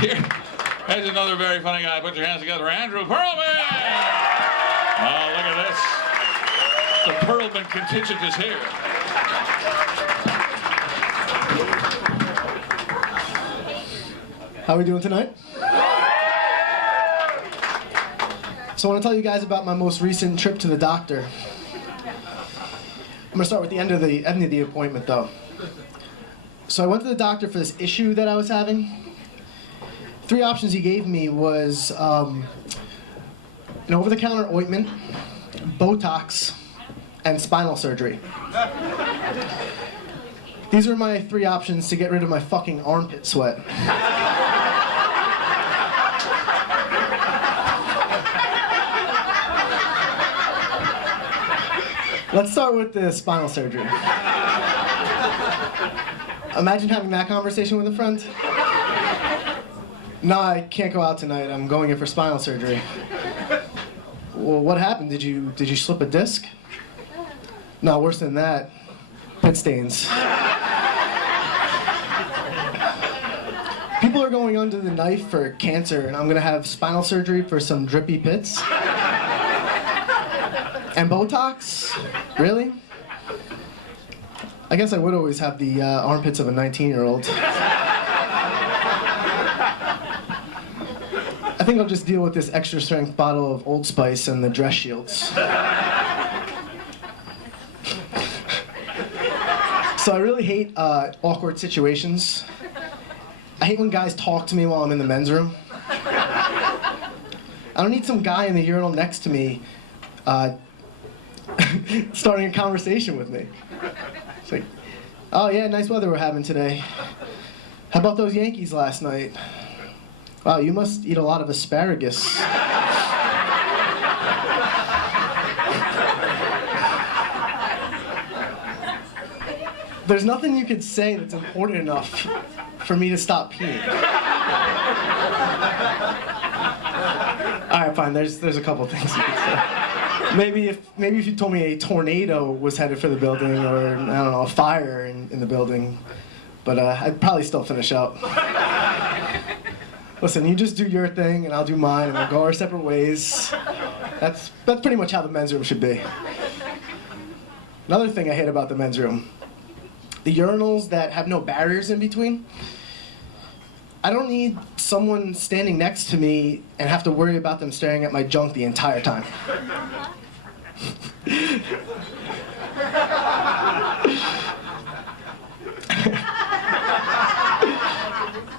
Here's another very funny guy. Put your hands together, Andrew Pearlman! Oh, look at this. The Pearlman contingent is here. How are we doing tonight? So I want to tell you guys about my most recent trip to the doctor. I'm going to start with the end of the appointment, though. So I went to the doctor for this issue that I was having. 3 options he gave me was an over-the-counter ointment, Botox, and spinal surgery. These were my 3 options to get rid of my fucking armpit sweat. Let's start with the spinal surgery. Imagine having that conversation with a friend. No, I can't go out tonight. I'm going in for spinal surgery. Well, what happened? Did you slip a disc? No, worse than that. Pit stains. People are going under the knife for cancer, and I'm gonna have spinal surgery for some drippy pits. And Botox? Really? I guess I would always have the armpits of a 19-year-old. I think I'll just deal with this extra strength bottle of Old Spice and the dress shields. So I really hate awkward situations. I hate when guys talk to me while I'm in the men's room. I don't need some guy in the urinal next to me starting a conversation with me. It's like, oh yeah, nice weather we're having today. How about those Yankees last night? Wow, you must eat a lot of asparagus. There's nothing you could say that's important enough for me to stop peeing. All right, fine. There's a couple things you could say. Maybe if you told me a tornado was headed for the building, or I don't know, a fire in the building, but I'd probably still finish up. Listen, you just do your thing, and I'll do mine, and we'll go our separate ways. That's pretty much how the men's room should be. Another thing I hate about the men's room: the urinals that have no barriers in between. I don't need someone standing next to me and have to worry about them staring at my junk the entire time.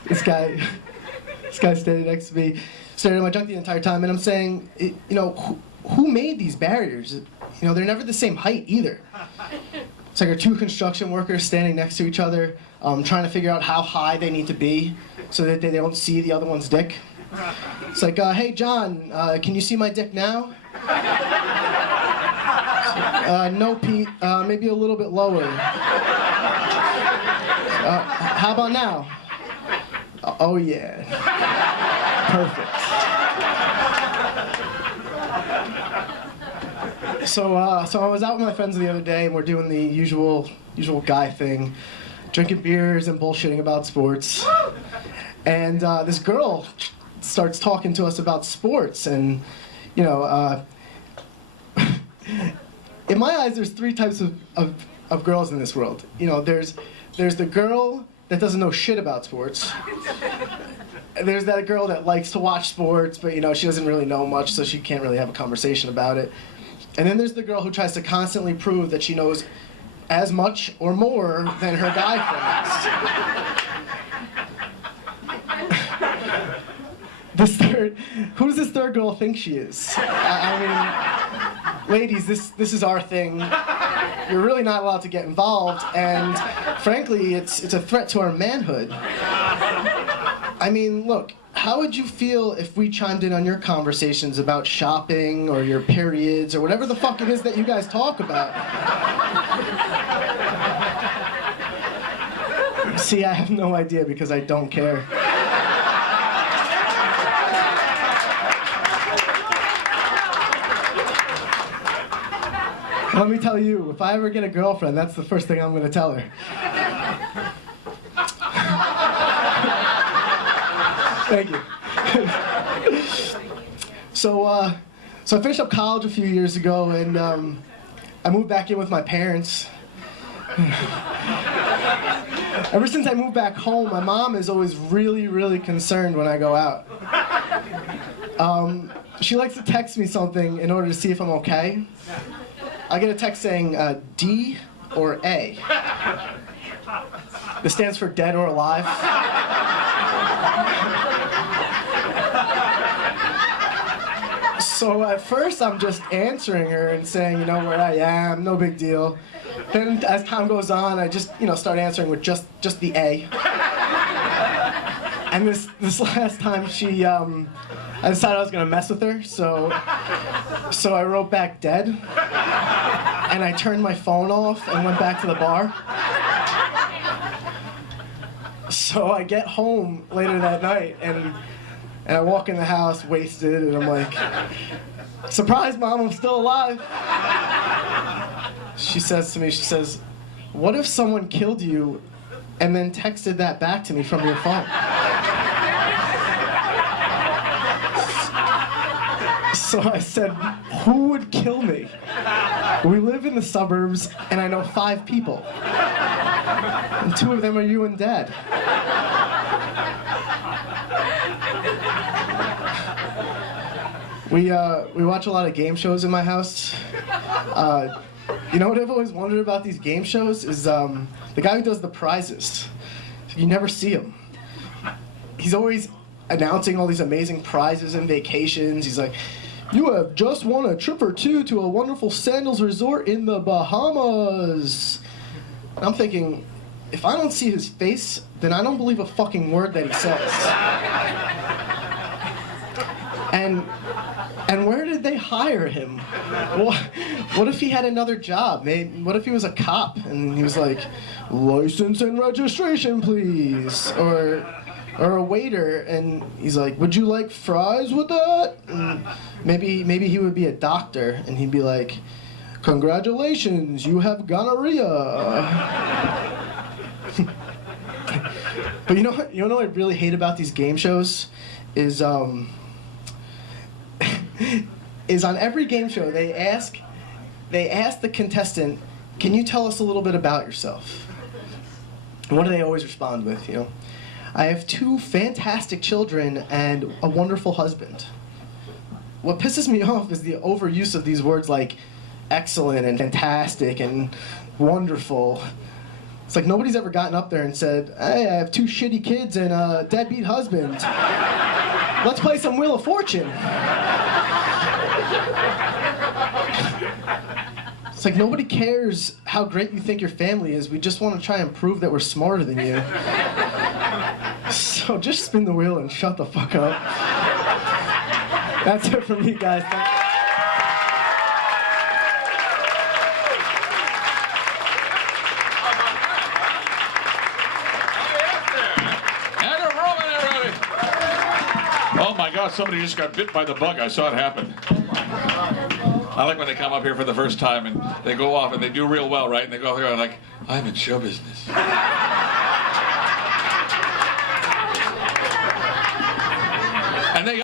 This guy standing next to me, staring at my junk the entire time, and I'm saying, who made these barriers? They're never the same height either. It's like our 2 construction workers standing next to each other, trying to figure out how high they need to be so that they don't see the other one's dick. It's like, hey John, can you see my dick now? No, Pete, maybe a little bit lower. How about now? Oh yeah. Perfect. So I was out with my friends the other day, and we're doing the usual guy thing, drinking beers and bullshitting about sports. And this girl starts talking to us about sports, and in my eyes, there's 3 types of girls in this world. There's the girl that doesn't know shit about sports. There's that girl that likes to watch sports, but she doesn't really know much, so she can't really have a conversation about it. And then there's the girl who tries to constantly prove that she knows as much or more than her guy friends. Who does this third girl think she is? I mean, ladies, this is our thing. You're really not allowed to get involved, and frankly, it's a threat to our manhood. I mean, look, how would you feel if we chimed in on your conversations about shopping or your periods or whatever the fuck it is that you guys talk about? See, I have no idea because I don't care. Let me tell you, if I ever get a girlfriend, that's the first thing I'm going to tell her. Thank you. So I finished up college a few years ago, and I moved back in with my parents. Ever since I moved back home, my mom is always really, really concerned when I go out. She likes to text me something in order to see if I'm okay. I get a text saying D or A. This stands for dead or alive. So at first I'm just answering her and saying, you know, where I am, no big deal. Then as time goes on, I just, start answering with just the A. And this last time I decided I was gonna mess with her, so I wrote back dead, and I turned my phone off and went back to the bar. So I get home later that night, and I walk in the house wasted, and I'm like, surprise, Mom, I'm still alive. She says to me, what if someone killed you and then texted that back to me from your phone? So I said, who would kill me? We live in the suburbs, and I know 5 people. And 2 of them are you and Dad. We watch a lot of game shows in my house. You know what I've always wondered about these game shows is the guy who does the prizes. You never see him. He's always announcing all these amazing prizes and vacations. He's like, you have just won a trip or 2 to a wonderful sandals resort in the Bahamas. And I'm thinking, if I don't see his face, then I don't believe a fucking word that he says. And where did they hire him? What if he had another job? What if he was a cop and he was like, license and registration, please? Or a waiter, and he's like, would you like fries with that? And maybe he would be a doctor, and he'd be like, congratulations, you have gonorrhea. But you know what I really hate about these game shows is is on every game show they ask the contestant, can you tell us a little bit about yourself? And what do they always respond with, I have 2 fantastic children and a wonderful husband. What pisses me off is the overuse of these words like excellent and fantastic and wonderful. It's like nobody's ever gotten up there and said, hey, I have 2 shitty kids and a deadbeat husband. Let's play some Wheel of Fortune. It's like nobody cares how great you think your family is. We just want to try and prove that we're smarter than you. So just spin the wheel and shut the fuck up. That's it for me, guys. Andrew Pearlman, everybody. Oh my God, somebody just got bit by the bug. I saw it happen. I like when they come up here for the first time and they go off and they do real well, right? And they go out there and like, I'm in show business.